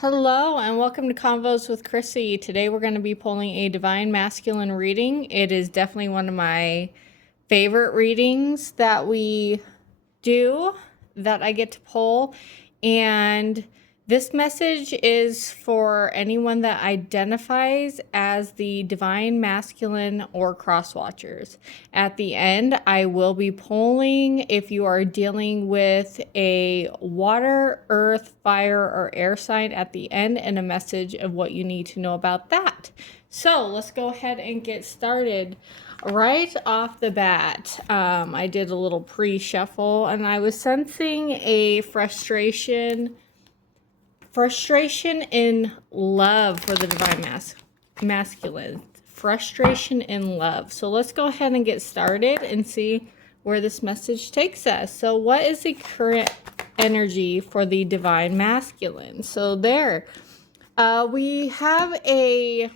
Hello and welcome to Convos with Chrissy. Today we're going to be pulling a Divine Masculine reading. It is definitely one of my favorite readings that we do, that I get to pull. And this message is for anyone that identifies as the Divine Masculine or Cross Watchers. At the end, I will be pulling if you are dealing with a water, earth, fire, or air sign at the end, and a message of what you need to know about that. So let's go ahead and get started. Right off the bat, I did a little pre-shuffle and I was sensing a frustration in love for the Divine Masculine. Frustration in love. So let's go ahead and get started and see where this message takes us. So what is the current energy for the Divine Masculine? So there, we have a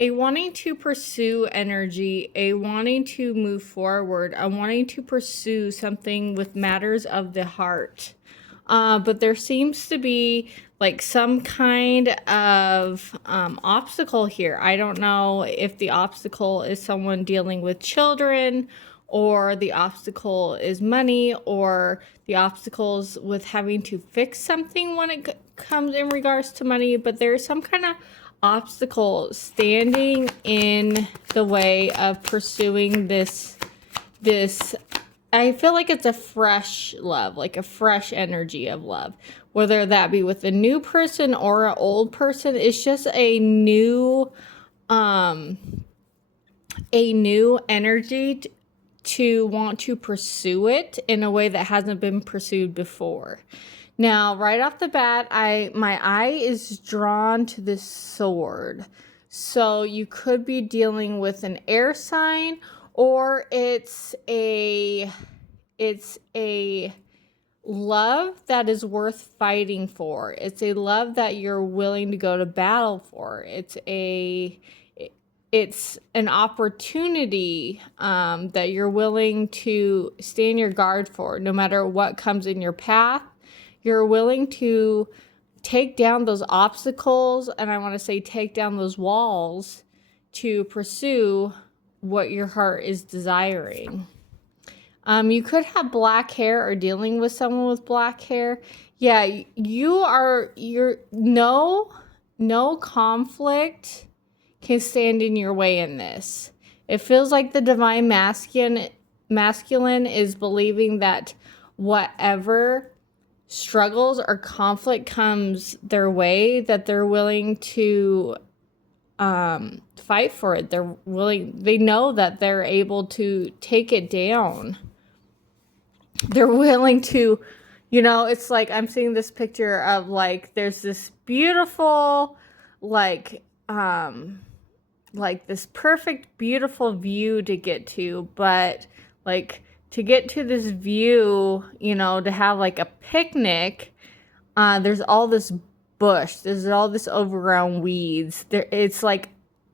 wanting to pursue energy, a wanting to move forward, a wanting to pursue something with matters of the heart. But there seems to be like some kind of obstacle here. I don't know if the obstacle is someone dealing with children, or the obstacle is money, or the obstacles with having to fix something when it comes in regards to money. But there's some kind of obstacle standing in the way of pursuing this I feel like it's a fresh love, like a fresh energy of love, whether that be with a new person or an old person. It's just a new energy to want to pursue it in a way that hasn't been pursued before. Now, right off the bat, my eye is drawn to this sword. So you could be dealing with an air sign, or it's a love that is worth fighting for. It's a love that you're willing to go to battle for. It's an opportunity that you're willing to stand your guard for, no matter what comes in your path. You're willing to take down those obstacles, and I want to say take down those walls to pursue what your heart is desiring. You could have black hair or dealing with someone with black hair. Yeah, you're no conflict can stand in your way in this. It feels like the Divine Masculine is believing that whatever struggles or conflict comes their way, that they're willing to fight for it. They know that they're able to take it down. They're willing to, it's like I'm seeing this picture of like there's this beautiful like this perfect beautiful view to get to, but like to get to this view, to have like a picnic, there's all this bush, there's all this overgrown weeds. It's like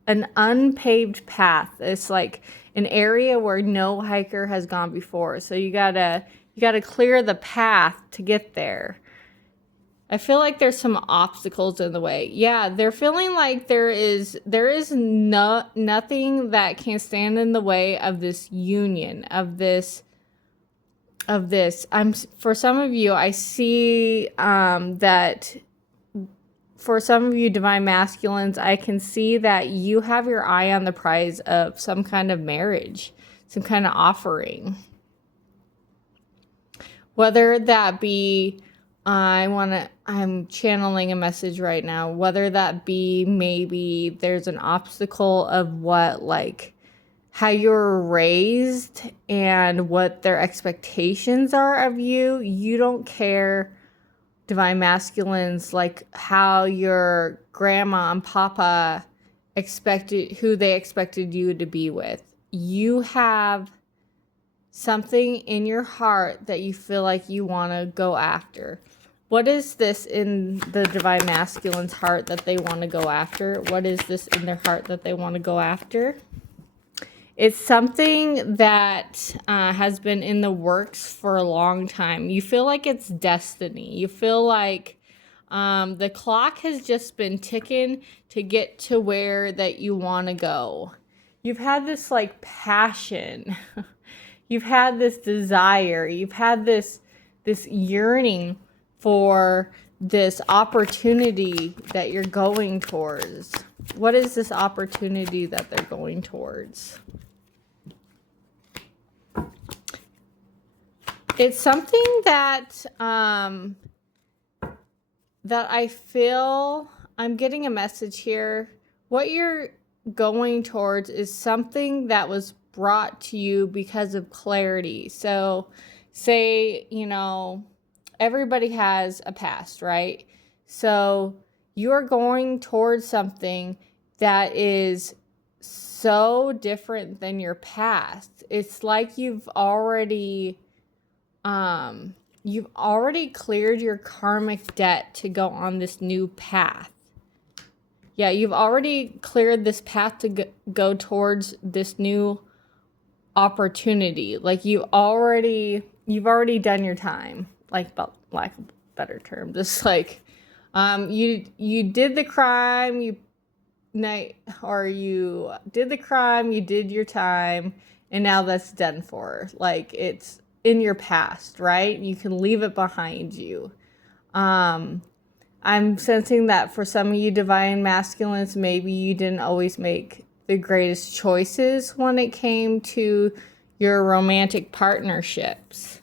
an unpaved path. It's like an area where no hiker has gone before. So you gotta clear the path to get there. I feel like there's some obstacles in the way. Yeah, they're feeling like there is nothing that can stand in the way of this union, of this. For some of you, I see that for some of you Divine Masculines, I can see that you have your eye on the prize of some kind of marriage, some kind of offering. Whether that be, I'm channeling a message right now, whether that be maybe there's an obstacle of how you're raised and what their expectations are of you. You don't care, Divine Masculines, like how your grandma and papa who they expected you to be with. You have something in your heart that you feel like you want to go after. What is this in the Divine Masculine's heart that they want to go after? What is this in their heart that they want to go after? It's something that has been in the works for a long time. You feel like it's destiny. You feel like The clock has just been ticking to get to where that you want to go. You've had this like passion. You've had this desire. You've had this yearning for this opportunity that you're going towards. What is this opportunity that they're going towards? It's something that that I feel I'm getting a message here. What you're going towards is something that was brought to you because of clarity. So, say, everybody has a past, right? So, you're going towards something that is so different than your past. It's like you've already cleared your karmic debt to go on this new path. Yeah, you've already cleared this path to go towards this new opportunity. Like you've already done your time. Like, but lack of a better term, just like you did the crime, you did the crime, you did your time, and now that's done for. Like it's in your past, right? You can leave it behind you. I'm sensing that for some of you divine masculines, maybe you didn't always make the greatest choices when it came to your romantic partnerships.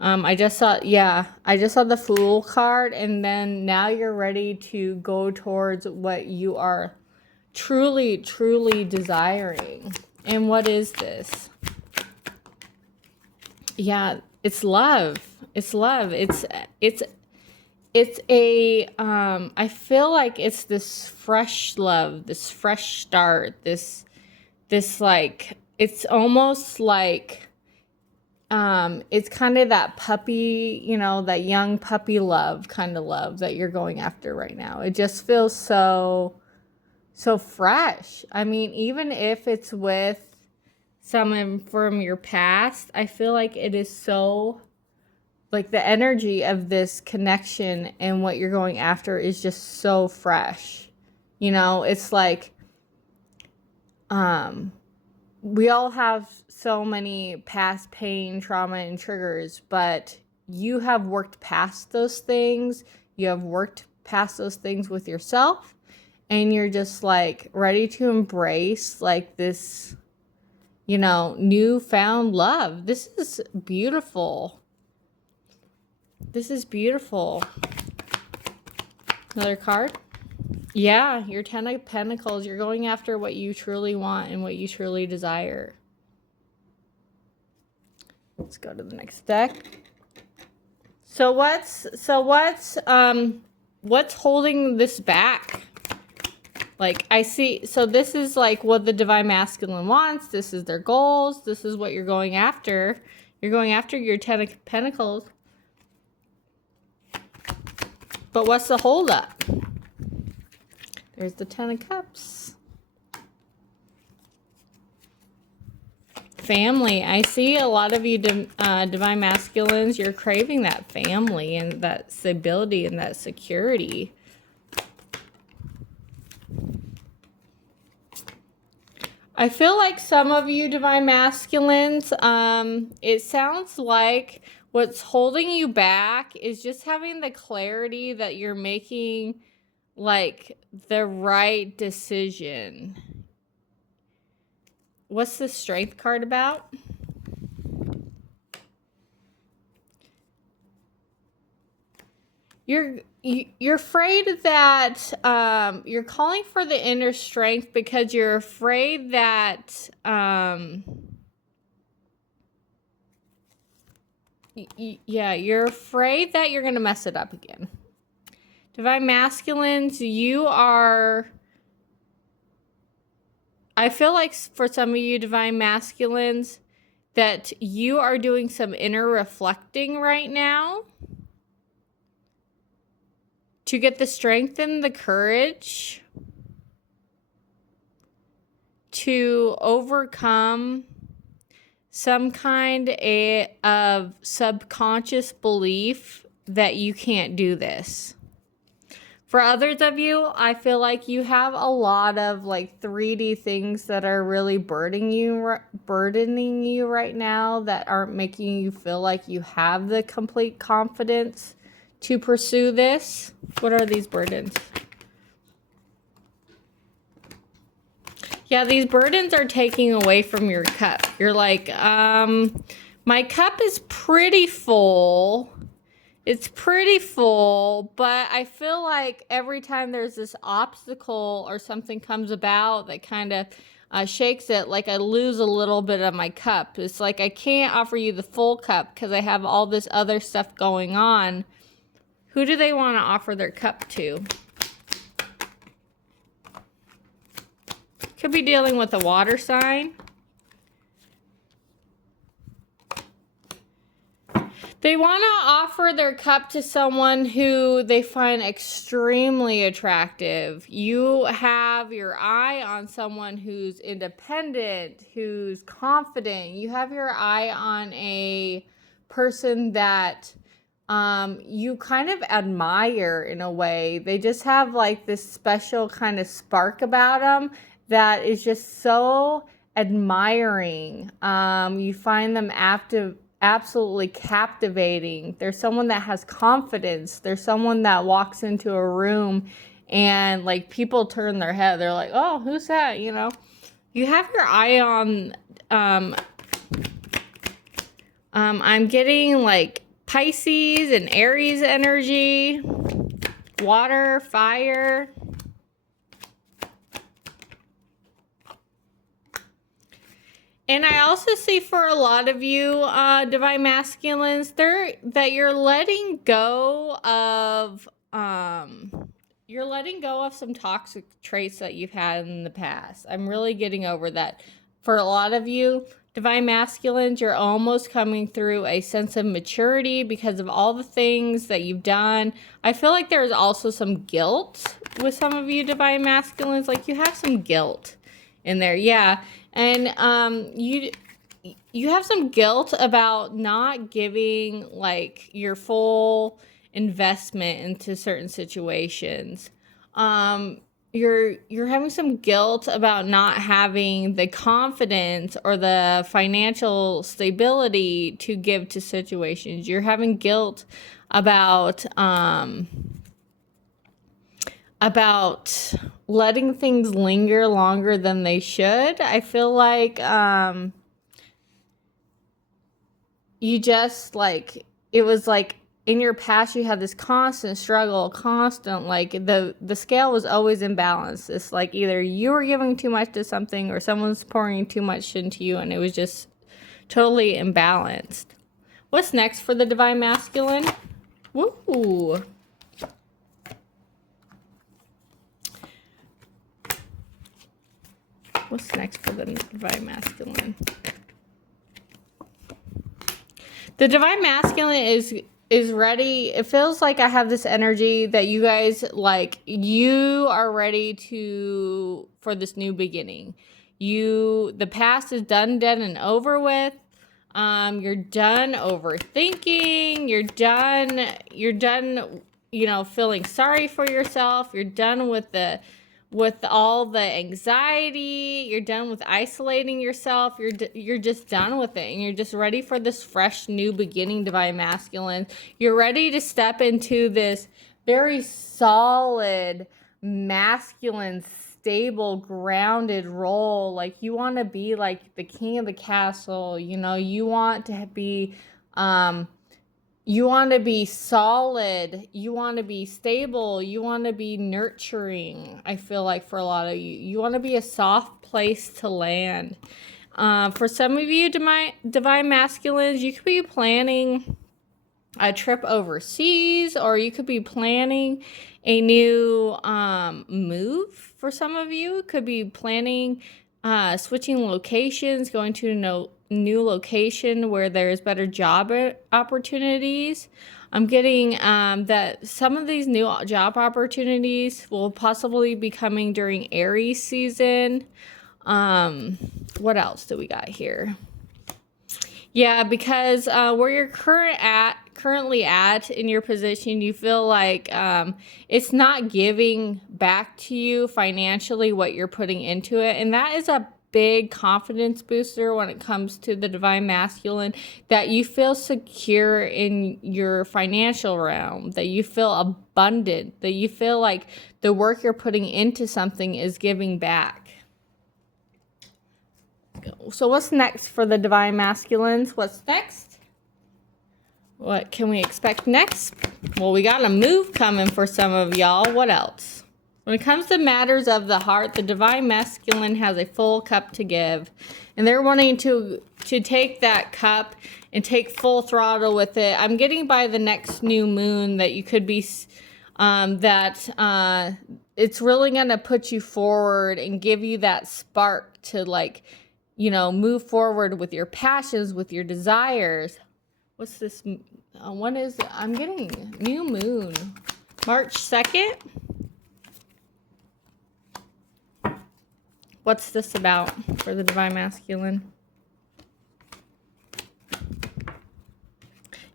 I just saw the Fool card, and then now you're ready to go towards what you are truly, truly desiring. And what is this? Yeah, it's love. It's love. It's a I feel like it's this fresh love, this fresh start, this like it's almost like it's kind of that puppy, that young puppy love kind of love that you're going after right now. It just feels so fresh. I mean, even if it's with someone from your past, I feel like it is so, like the energy of this connection and what you're going after is just so fresh. It's like we all have so many past pain, trauma, and triggers, but you have worked past those things. You have worked past those things with yourself, and you're just like ready to embrace like this, newfound love. This is beautiful. This is beautiful. Another card. Yeah, your 10 of Pentacles. You're going after what you truly want and what you truly desire. Let's go to the next deck. So what's holding this back? Like I see, so this is like what the divine masculine wants. This is their goals. This is what you're going after. You're going after your 10 of Pentacles. But what's the holdup? There's the 10 of Cups. Family. I see a lot of you divine masculines, you're craving that family and that stability and that security. I feel like some of you divine masculines, it sounds like what's holding you back is just having the clarity that you're making like the right decision. What's the Strength card about? You're afraid that you're calling for the inner strength because you're afraid that you're afraid that you're going to mess it up again. Divine masculines, I feel like for some of you divine masculines that you are doing some inner reflecting right now to get the strength and the courage to overcome some kind of subconscious belief that you can't do this. For others of you, I feel like you have a lot of like 3D things that are really burdening you right now that aren't making you feel like you have the complete confidence to pursue this. What are these burdens? Yeah, these burdens are taking away from your cup. You're like, my cup is pretty full. It's pretty full, but I feel like every time there's this obstacle or something comes about that kind of shakes it, like I lose a little bit of my cup. It's like I can't offer you the full cup because I have all this other stuff going on. Who do they want to offer their cup to? Could be dealing with a water sign. They want to offer their cup to someone who they find extremely attractive. You have your eye on someone who's independent, who's confident. You have your eye on a person that you kind of admire in a way. They just have like this special kind of spark about them that is just so admiring. You find them absolutely captivating. There's someone that has confidence. There's someone that walks into a room and like people turn their head. They're like, oh, who's that? You know, you have your eye on, I'm getting like Pisces and Aries energy, water, fire. And I also see for a lot of you, divine masculines, that you're letting go of some toxic traits that you've had in the past. I'm really getting over that. For a lot of you, divine masculines, you're almost coming through a sense of maturity because of all the things that you've done. I feel like there's also some guilt with some of you divine masculines. Like you have some guilt in there. Yeah. And you have some guilt about not giving like your full investment into certain situations. You're having some guilt about not having the confidence or the financial stability to give to situations. You're having guilt about letting things linger longer than they should. I feel like you just like, it was like in your past you had this constant struggle, constant, like the scale was always imbalanced. It's like either you were giving too much to something or someone's pouring too much into you, and it was just totally imbalanced. What's next for the divine masculine? Woo! What's next for the divine masculine? The divine masculine is ready. It feels like I have this energy that you guys, like, you are ready for this new beginning. The past is done, dead, and over with. You're done overthinking. You're done, feeling sorry for yourself. You're done with all the anxiety. You're done with isolating yourself. You're just done with it, and you're just ready for this fresh new beginning, divine masculine. You're ready to step into this very solid masculine, stable, grounded role. Like you want to be like the king of the castle. You want to be you want to be solid. You want to be stable. You want to be nurturing. I feel like for a lot of you, you want to be a soft place to land. For some of you, divine masculines, you could be planning a trip overseas, or you could be planning a new move. For some of you, could be planning switching locations, going to a new location where there's better job opportunities. I'm getting that some of these new job opportunities will possibly be coming during Aries season. What else do we got here? Yeah, because where you're currently at in your position, you feel like it's not giving back to you financially what you're putting into it, and that is a big confidence booster when it comes to the divine masculine, that you feel secure in your financial realm, that you feel abundant, that you feel like the work you're putting into something is giving back. So what's next for the divine masculines? What's next? What can we expect next? Well, we got a move coming for some of y'all. What else? When it comes to matters of the heart, the divine masculine has a full cup to give. And they're wanting to take that cup and take full throttle with it. I'm getting by the next new moon that you could be, it's really going to put you forward and give you that spark to, like, you know, move forward with your passions, with your desires. What's this? What is it? I'm getting new moon. March 2nd? What's this about for the divine masculine?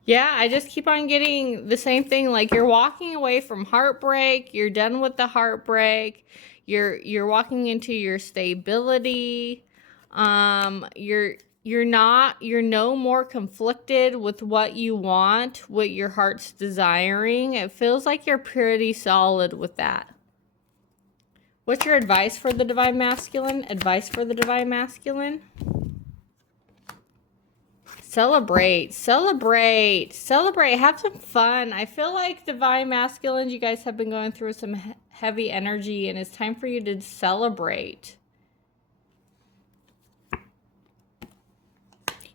Yeah, I just keep on getting the same thing. Like, you're walking away from heartbreak. You're done with the heartbreak. You're walking into your stability. You're no more conflicted with what you want, what your heart's desiring. It feels like you're pretty solid with that. What's your advice for the divine masculine? Advice for the divine masculine? Celebrate, celebrate, celebrate. Have some fun. I feel like divine masculines, you guys have been going through some heavy energy, and it's time for you to celebrate.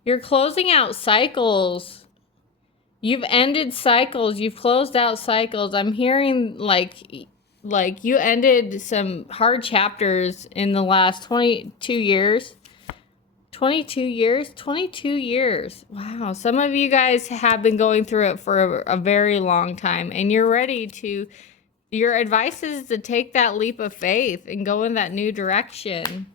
You're closing out cycles. You've ended cycles. You've closed out cycles. I'm hearing like you ended some hard chapters in the last 22 years. 22 years? 22 years. Wow. Some of you guys have been going through it for a very long time, and you're ready to, your advice is to take that leap of faith and go in that new direction.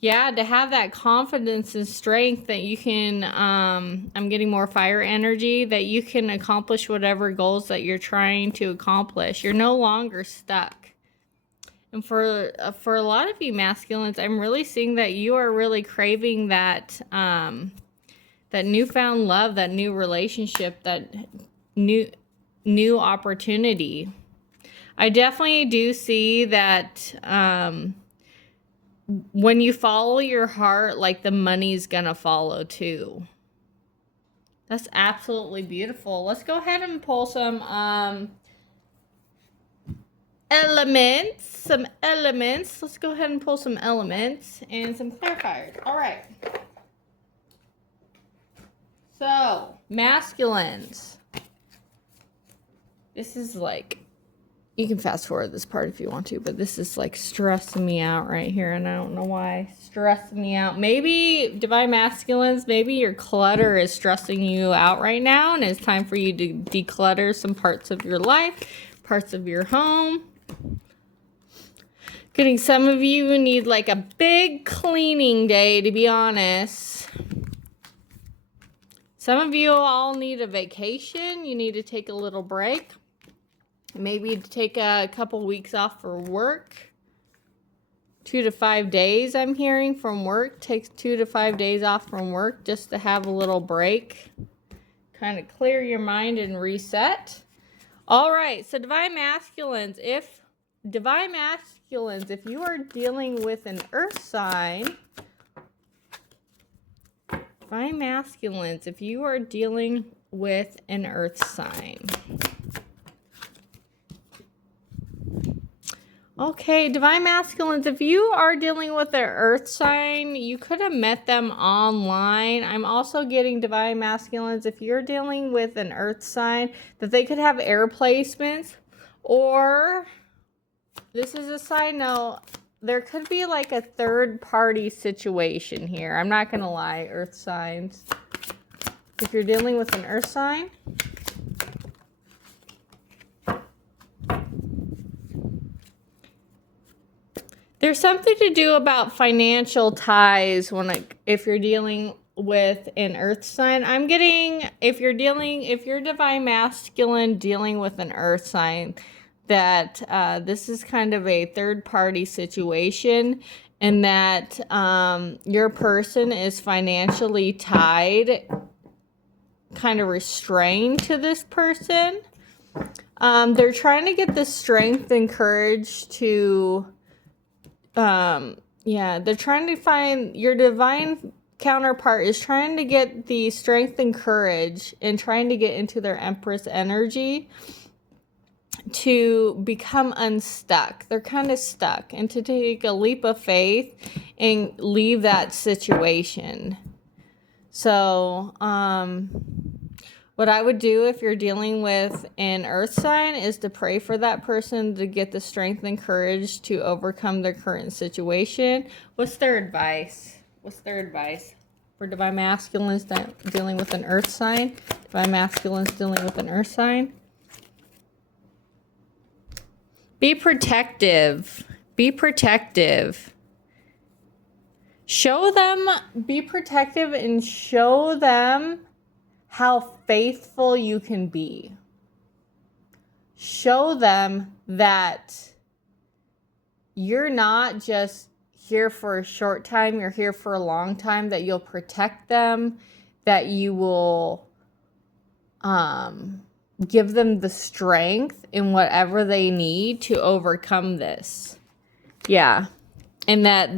Yeah, to have that confidence and strength that you can, I'm getting more fire energy, that you can accomplish whatever goals that you're trying to accomplish. You're no longer stuck. And for a lot of you masculines, I'm really seeing that you are really craving that, that newfound love, that new relationship, that new opportunity. I definitely do see that, when you follow your heart, like, the money's gonna follow too. That's absolutely beautiful. Let's go ahead and pull some elements. Let's go ahead and pull some elements and some clarifiers. All right. So, masculines. This is like, you can fast forward this part if you want to, but this is like stressing me out right here, and I don't know why. Stressing me out. Maybe, divine masculines, maybe your clutter is stressing you out right now, and it's time for you to declutter some parts of your life, parts of your home. Getting some of you need like a big cleaning day, to be honest. Some of you all need a vacation. You need to take a little break. Maybe take a couple weeks off for work. 2 to 5 days, I'm hearing, from work. Takes 2 to 5 days off from work just to have a little break. Kind of clear your mind and reset. All right, so divine masculines, if you are dealing with an earth sign, divine masculines, if you are dealing with an earth sign. Okay, divine masculines, if you are dealing with an earth sign, you could have met them online. I'm also getting divine masculines, if you're dealing with an earth sign, that they could have air placements, or, this is a side note, there could be like a third party situation here. I'm not going to lie, earth signs. If you're dealing with an earth sign, there's something to do about financial ties when if you're dealing with an earth sign. I'm getting, if you're divine masculine dealing with an earth sign, that this is kind of a third party situation, and that your person is financially tied, kind of restrained to this person. They're trying to get the strength and courage to, they're trying to find, your divine counterpart is trying to get the strength and courage and trying to get into their Empress energy to become unstuck. They're kind of stuck, and to take a leap of faith and leave that situation. So, what I would do if you're dealing with an earth sign is to pray for that person to get the strength and courage to overcome their current situation. What's their advice? For divine masculines dealing with an earth sign? Divine masculines dealing with an earth sign? Be protective. Be protective. Be protective and show them how faithful you can be. Show them that you're not just here for a short time, you're here for a long time, that you'll protect them, that you will give them the strength in whatever they need to overcome this. Yeah. And that,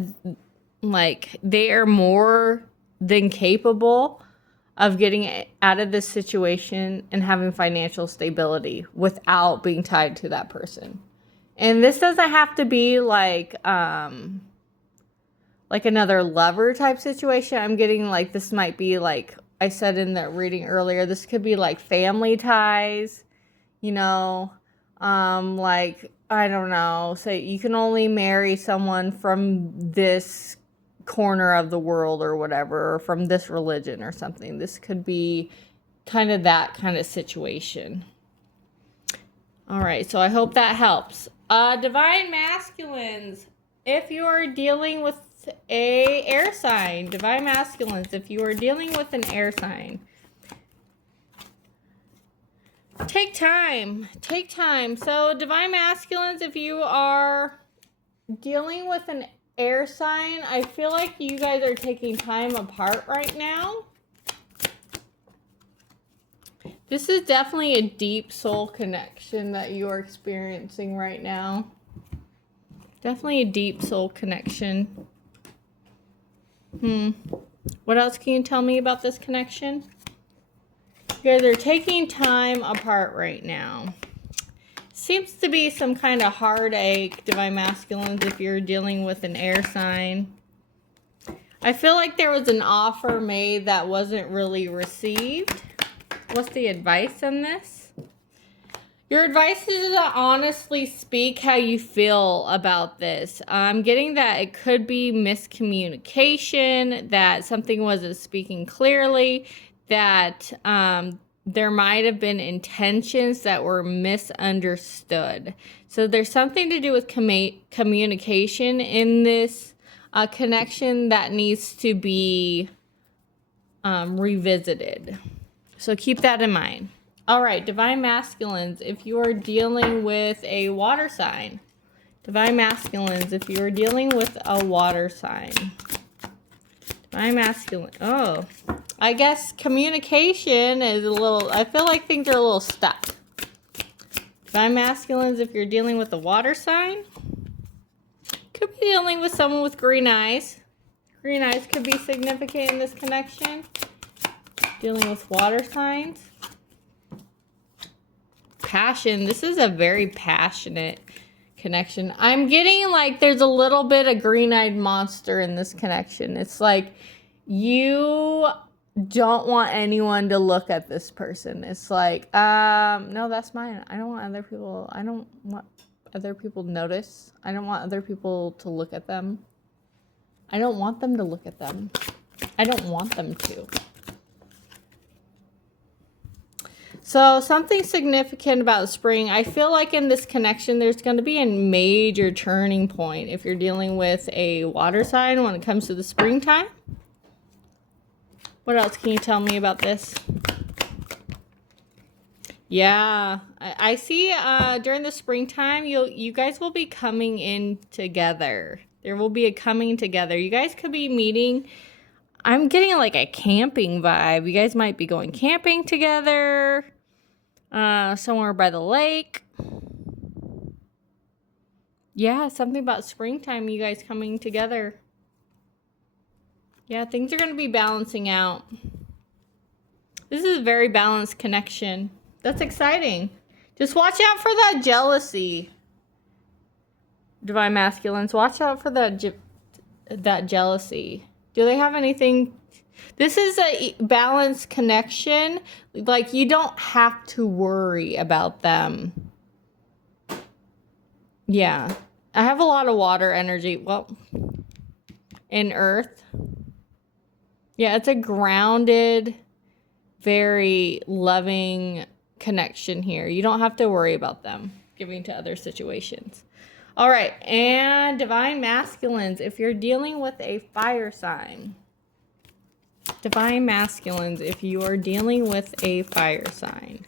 like, they are more than capable of getting out of this situation and having financial stability without being tied to that person. And this doesn't have to be like another lover type situation. I'm getting like, this might be like I said in the reading earlier, this could be like family ties, you know, like, I don't know, say you can only marry someone from this corner of the world or whatever, or from this religion or something. This could be kind of that kind of situation. All right, so I hope that helps. Divine masculines, if you are dealing with a air sign, divine masculines, if you are dealing with an air sign, take time. So divine masculines, if you are dealing with an air sign, I feel like you guys are taking time apart right now. This is definitely a deep soul connection that you are experiencing right now. Definitely a deep soul connection. What else can you tell me about this connection? You guys are taking time apart right now. Seems to be some kind of heartache, divine masculines, if you're dealing with an air sign. I feel like there was an offer made that wasn't really received. What's the advice on this? Your advice is to honestly speak how you feel about this. I'm getting that it could be miscommunication, that something wasn't speaking clearly, that there might have been intentions that were misunderstood. So there's something to do with communication in this connection that needs to be revisited. So keep that in mind. All right, divine masculines, if you are dealing with a water sign. Divine masculines, if you are dealing with a water sign. Divine masculine. Oh, I guess communication is a little, I feel like things are a little stuck. Divine masculines, if you're dealing with a water sign. Could be dealing with someone with green eyes. Green eyes could be significant in this connection. Dealing with water signs. Passion. This is a very passionate connection. I'm getting like there's a little bit of green-eyed monster in this connection. It's like you don't want anyone to look at this person. It's like, no, that's mine. I don't want other people to notice. I don't want other people to look at them. I don't want them to look at them. I don't want them to. So something significant about spring. I feel like in this connection, there's going to be a major turning point if you're dealing with a water sign when it comes to the springtime. What else can you tell me about this? Yeah, I see during the springtime you guys will be coming in together. There will be a coming together. You guys could be meeting. I'm getting like a camping vibe. You guys might be going camping together somewhere by the lake. Yeah, something about springtime, you guys coming together. Yeah, things are going to be balancing out. This is a very balanced connection. That's exciting. Just watch out for that jealousy. Divine Masculines, watch out for that jealousy. Do they have anything? This is a balanced connection. Like, you don't have to worry about them. Yeah. I have a lot of water energy. Well, in Earth. Yeah, it's a grounded, very loving connection here. You don't have to worry about them giving to other situations. All right, and Divine Masculines, if you're dealing with a fire sign. Divine Masculines, if you are dealing with a fire sign.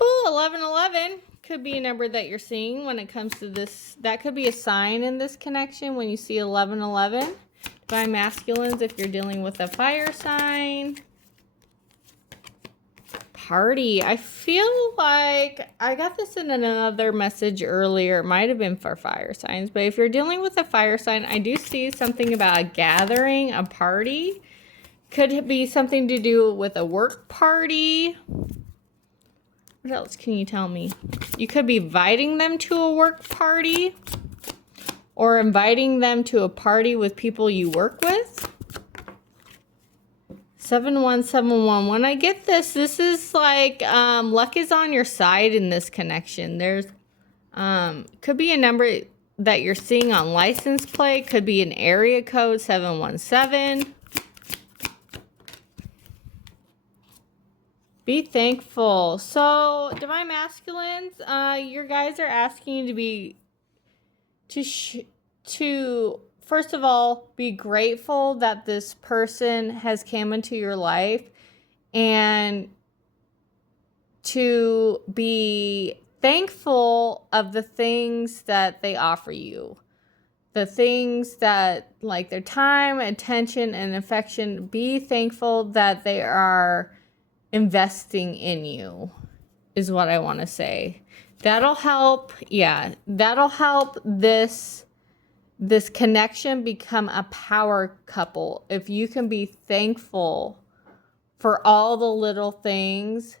Ooh, 1111 could be a number that you're seeing when it comes to this. That could be a sign in this connection when you see 1111. Divine Masculines, if you're dealing with a fire sign. Party. I feel like I got this in another message earlier. It might have been for fire signs, but if you're dealing with a fire sign, I do see something about a gathering, a party. Could be something to do with a work party. What else can you tell me? You could be inviting them to a work party or inviting them to a party with people you work with. 7171. When I get this is like luck is on your side in this connection. There's could be a number that you're seeing on license plate, could be an area code 717. Be thankful. So, Divine Masculines, your guys are asking you to first of all, be grateful that this person has come into your life and to be thankful of the things that they offer you. The things that, like their time, attention, and affection, be thankful that they are investing in you, is what I want to say. That'll help. Yeah, that'll help this connection become a power couple. If you can be thankful for all the little things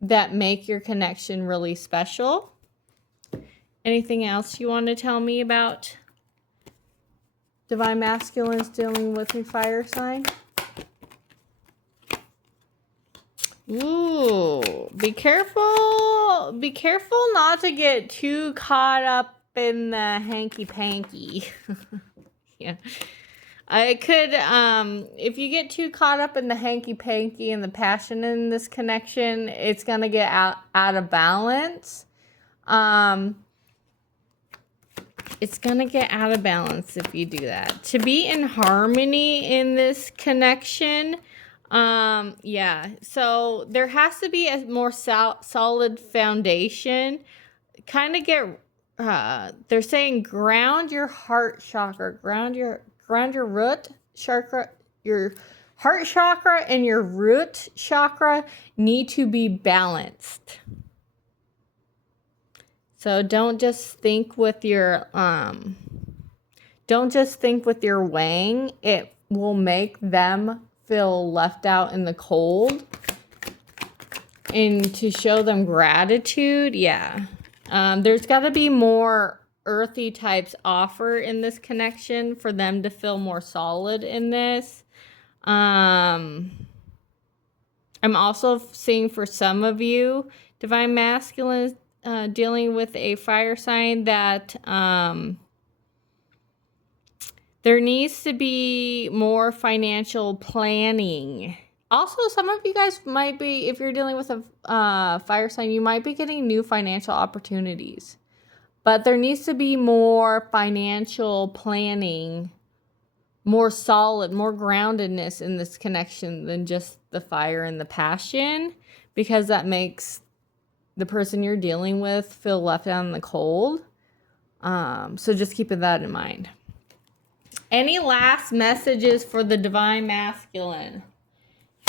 that make your connection really special. Anything else you want to tell me about Divine Masculines dealing with a fire sign? Ooh, be careful. Be careful not to get too caught up in the hanky-panky. Yeah. I could, if you get too caught up in the hanky-panky and the passion in this connection, it's going to get out of balance. It's going to get out of balance if you do that. To be in harmony in this connection, yeah. So there has to be a more solid foundation. Kind of get, they're saying ground your heart chakra, ground your root chakra, your heart chakra and your root chakra need to be balanced. So don't just think with your wang. It will make them feel left out in the cold. And to show them gratitude, yeah. There's got to be more earthy types offer in this connection for them to feel more solid in this. I'm also seeing for some of you, Divine Masculine, dealing with a fire sign, that there needs to be more financial planning. Also, some of you guys might be, if you're dealing with a fire sign, you might be getting new financial opportunities. But there needs to be more financial planning more solid, more groundedness in this connection than just the fire and the passion, because that makes the person you're dealing with feel left out in the cold. So just keeping that in mind. Any last messages for the Divine Masculine?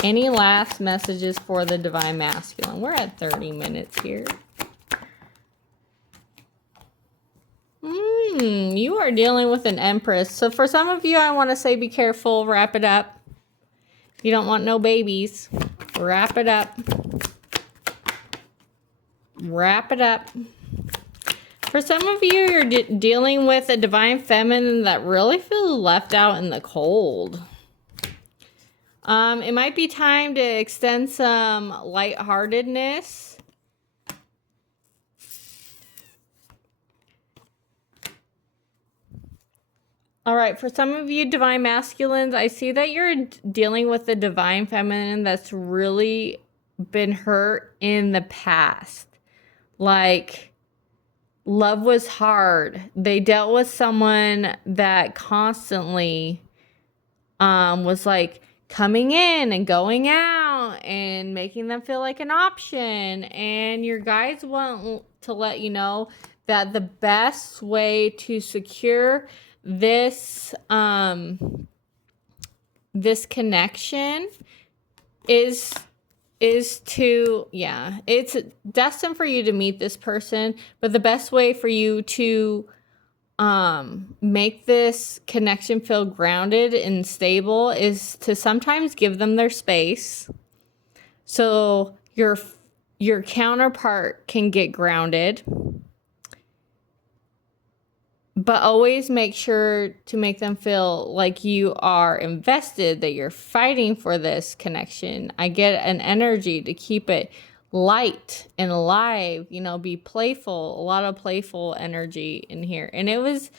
Any last messages for the Divine Masculine? We're at 30 minutes here. You are dealing with an Empress. So for some of you, I want to say be careful. Wrap it up. You don't want no babies. Wrap it up. Wrap it up. For some of you, you're dealing with a Divine Feminine that really feels left out in the cold. It might be time to extend some lightheartedness. All right, for some of you Divine Masculines, I see that you're dealing with the Divine Feminine that's really been hurt in the past. Like, love was hard. They dealt with someone that constantly was like coming in and going out and making them feel like an option. And your guides want to let you know that the best way to secure this this connection is to, it's destined for you to meet this person, but the best way for you to make this connection feel grounded and stable is to sometimes give them their space so your counterpart can get grounded. But always make sure to make them feel like you are invested, that you're fighting for this connection. I get an energy to keep it light and alive, be playful, a lot of playful energy in here. And it was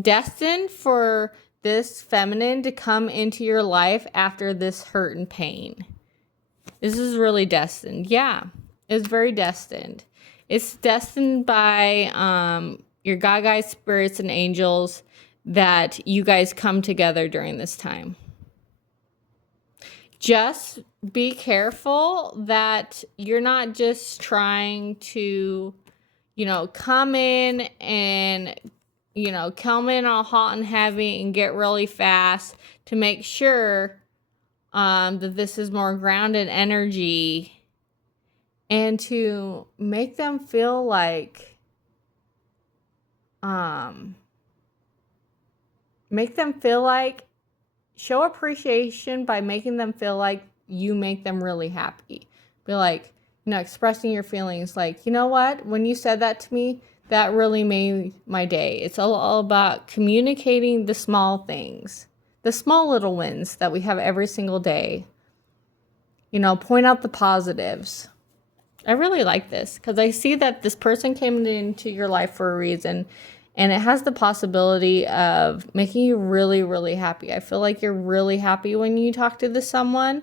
destined for this feminine to come into your life after this hurt and pain. This is really destined. Yeah, it's very destined. It's destined by your God guides, spirits, and angels that you guys come together during this time. Just be careful that you're not just trying to, come in and, come in all hot and heavy and get really fast to make sure that this is more grounded energy, and to make them feel like show appreciation by making them feel like you make them really happy. Be like, expressing your feelings like, you know what, when you said that to me, that really made my day. It's all about communicating the small things, the small little wins that we have every single day. Point out the positives. I really like this because I see that this person came into your life for a reason, and it has the possibility of making you really, really happy. I feel like you're really happy when you talk to this someone.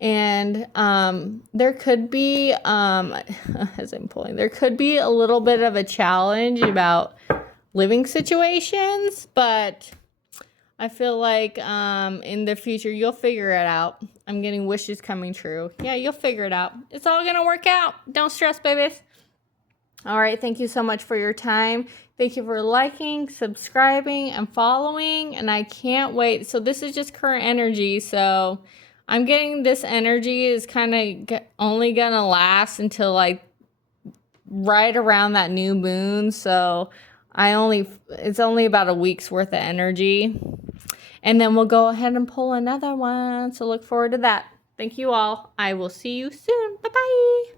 And there could be, there could be a little bit of a challenge about living situations, but I feel like in the future, you'll figure it out. I'm getting wishes coming true. Yeah, you'll figure it out. It's all going to work out. Don't stress, babies. All right. Thank you so much for your time. Thank you for liking, subscribing, and following. And I can't wait. So this is just current energy. So I'm getting this energy is kind of only going to last until like right around that new moon. So it's only about a week's worth of energy. And then we'll go ahead and pull another one. So look forward to that. Thank you all. I will see you soon. Bye-bye.